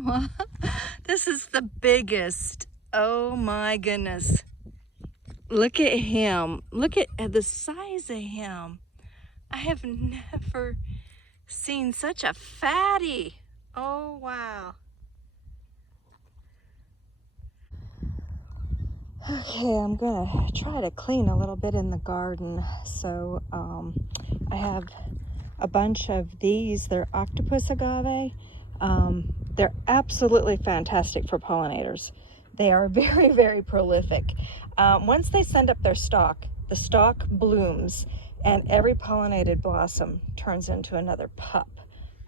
Oh, this is the biggest. Oh my goodness. Look at him. Look at the size of him. I have never seen such a fatty. Oh, wow. Okay, I'm gonna try to clean a little bit in the garden. So I have a bunch of these. They're octopus agave. They're absolutely fantastic for pollinators. They are very, very prolific. Once they send up their stalk, the stalk blooms and every pollinated blossom turns into another pup,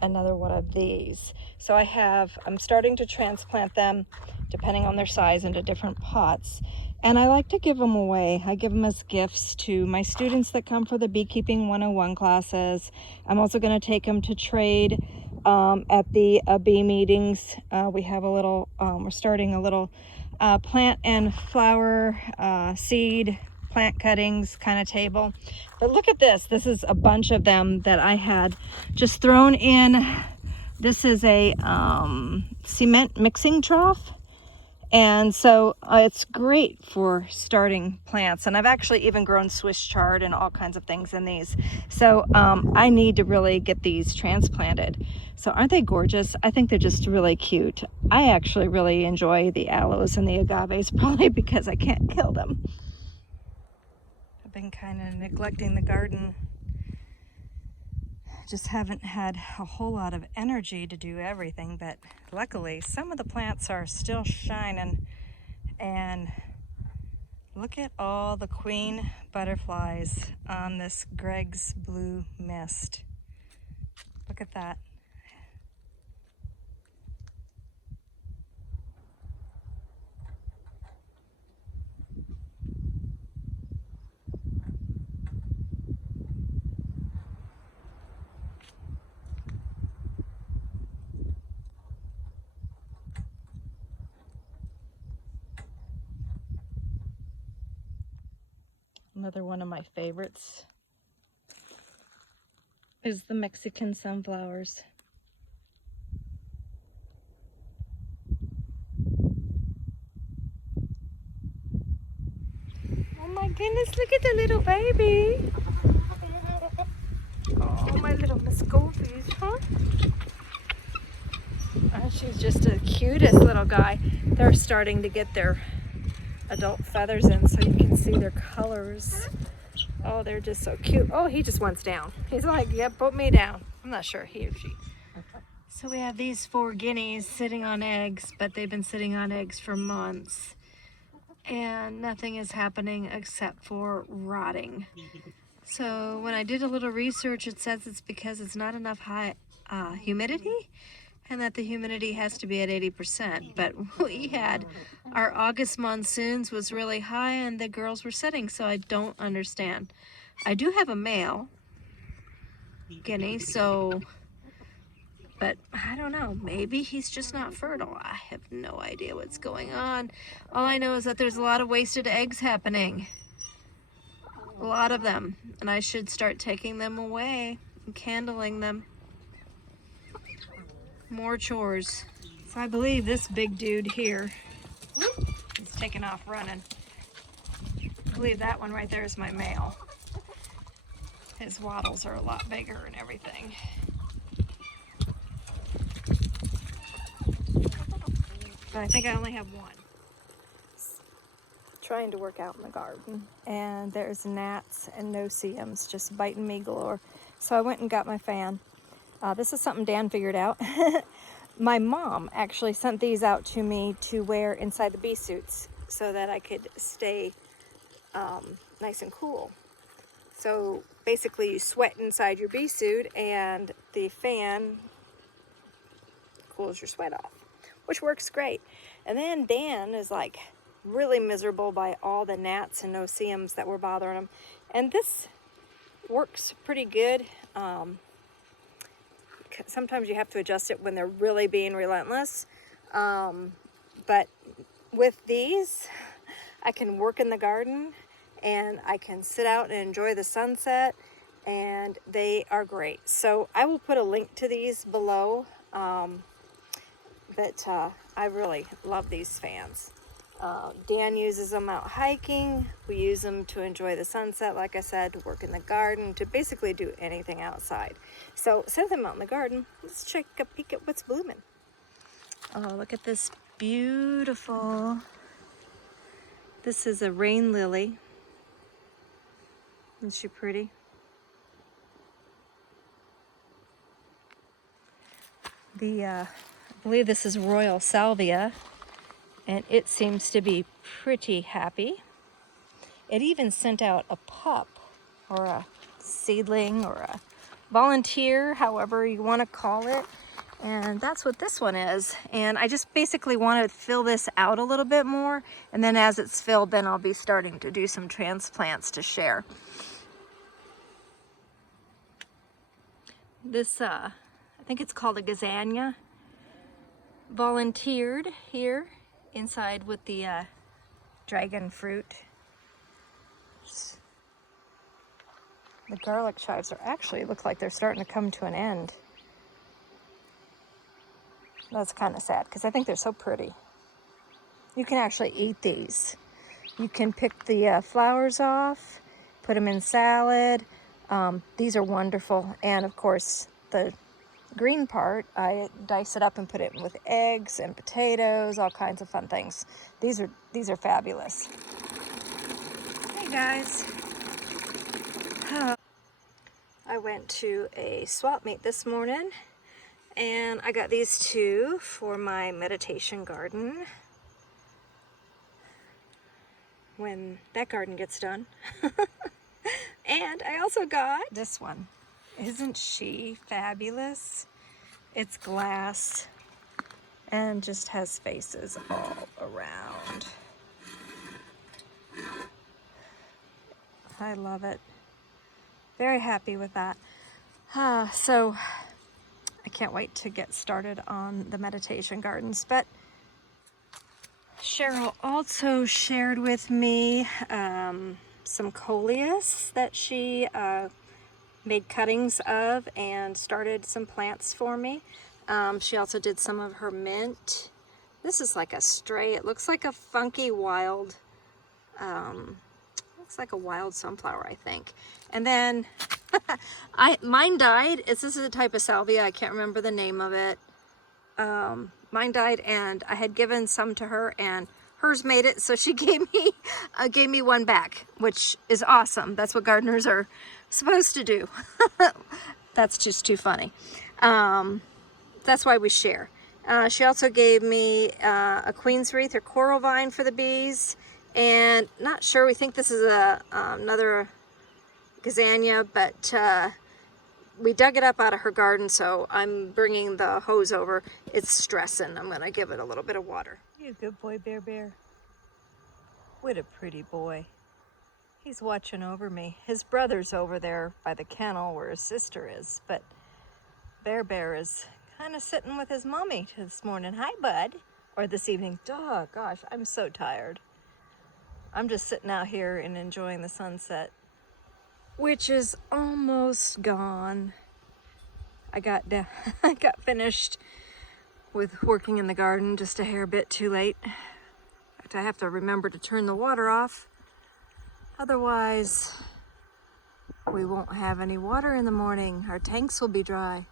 another one of these. So I'm starting to transplant them depending on their size into different pots. And I like to give them away. I give them as gifts to my students that come for the Beekeeping 101 classes. I'm also going to take them to trade at the bee meetings. We have we're starting a little plant and flower seed plant cuttings kind of table. But look at this. This is a bunch of them that I had just thrown in. This is a cement mixing trough. And so it's great for starting plants. And I've actually even grown Swiss chard and all kinds of things in these. So I need to really get these transplanted. So aren't they gorgeous? I think they're just really cute. I actually really enjoy the aloes and the agaves, probably because I can't kill them. I've been kind of neglecting the garden. Just haven't had a whole lot of energy to do everything, but luckily some of the plants are still shining. And look at all the queen butterflies on this Greg's blue mist. Look at that. Another one of my favorites is the Mexican sunflowers. Oh my goodness, look at the little baby. Oh, my little Miss Goldies, huh? She's just the cutest little guy. They're starting to get their adult feathers in so you can see their colors. Oh, they're just so cute. Oh, he just wants down. He's like, yep, put me down. I'm not sure he or she. So we have these 4 guineas sitting on eggs, but they've been sitting on eggs for months. And nothing is happening except for rotting. So when I did a little research, it says it's because it's not enough high humidity, and that the humidity has to be at 80%. But we had our August monsoons was really high and the girls were sitting, so I don't understand. I do have a male guinea, so, but I don't know, maybe he's just not fertile. I have no idea what's going on. All I know is that there's a lot of wasted eggs happening. A lot of them, and I should start taking them away and candling them. More chores. So I believe this big dude here, he's taking off running. I believe that one right there is my male. His wattles are a lot bigger and everything. But I think I only have one. Trying to work out in the garden, and there's gnats and no-see-ums just biting me galore. So I went and got my fan. This is something Dan figured out. My mom actually sent these out to me to wear inside the bee suits so that I could stay nice and cool. So basically you sweat inside your bee suit and the fan cools your sweat off, which works great. And then Dan is like really miserable by all the gnats and no-see-ums that were bothering him. And this works pretty good. Sometimes you have to adjust it when they're really being relentless. But with these, I can work in the garden and I can sit out and enjoy the sunset, and they are great. So I will put a link to these below. but I really love these fans. Dan uses them out hiking. We use them to enjoy the sunset, like I said, to work in the garden, to basically do anything outside. So set them out in the garden. Let's take a peek at what's blooming. Oh, look at this beautiful. This is a rain lily. Isn't she pretty? I believe this is royal salvia, and it seems to be pretty happy. It even sent out a pup, or a seedling, or a volunteer, however you want to call it. And that's what this one is. And I just basically want to fill this out a little bit more. And then as it's filled, then I'll be starting to do some transplants to share. This, I think it's called a gazania, volunteered here inside with the dragon fruit. The garlic chives are actually look like they're starting to come to an end. That's kind of sad because I think they're so pretty. You can actually eat these. You can pick the flowers off, put them in salad. These are wonderful. And of course, the green part, I dice it up and put it with eggs and potatoes, all kinds of fun things. These are fabulous. Hey guys. I went to a swap meet this morning, and I got these two for my meditation garden when that garden gets done. And I also got this one. Isn't she fabulous? It's glass and just has faces all around. I love it. Very happy with that. So I can't wait to get started on the meditation gardens. But Cheryl also shared with me some coleus that she made cuttings of and started some plants for me. She also did some of her mint. This is like a stray. It looks like a funky wild, looks like a wild sunflower, I think. And then mine died. This is a type of salvia. I can't remember the name of it. Mine died, and I had given some to her, and hers made it, so she gave me one back, which is awesome. That's what gardeners are supposed to do. That's just too funny. That's why we share. She also gave me a queen's wreath or coral vine for the bees, and not sure, we think this is another gazania, but we dug it up out of her garden, so I'm bringing the hose over. It's stressing. I'm gonna give it a little bit of water. You good boy, Bear Bear. What a pretty boy. He's watching over me. His brother's over there by the kennel where his sister is, but Bear Bear is kind of sitting with his mommy this morning. Hi, bud. Or this evening. Oh, gosh, I'm so tired. I'm just sitting out here and enjoying the sunset, which is almost gone. I got finished with working in the garden just a hair bit too late. In fact, I have to remember to turn the water off. Otherwise, we won't have any water in the morning. Our tanks will be dry.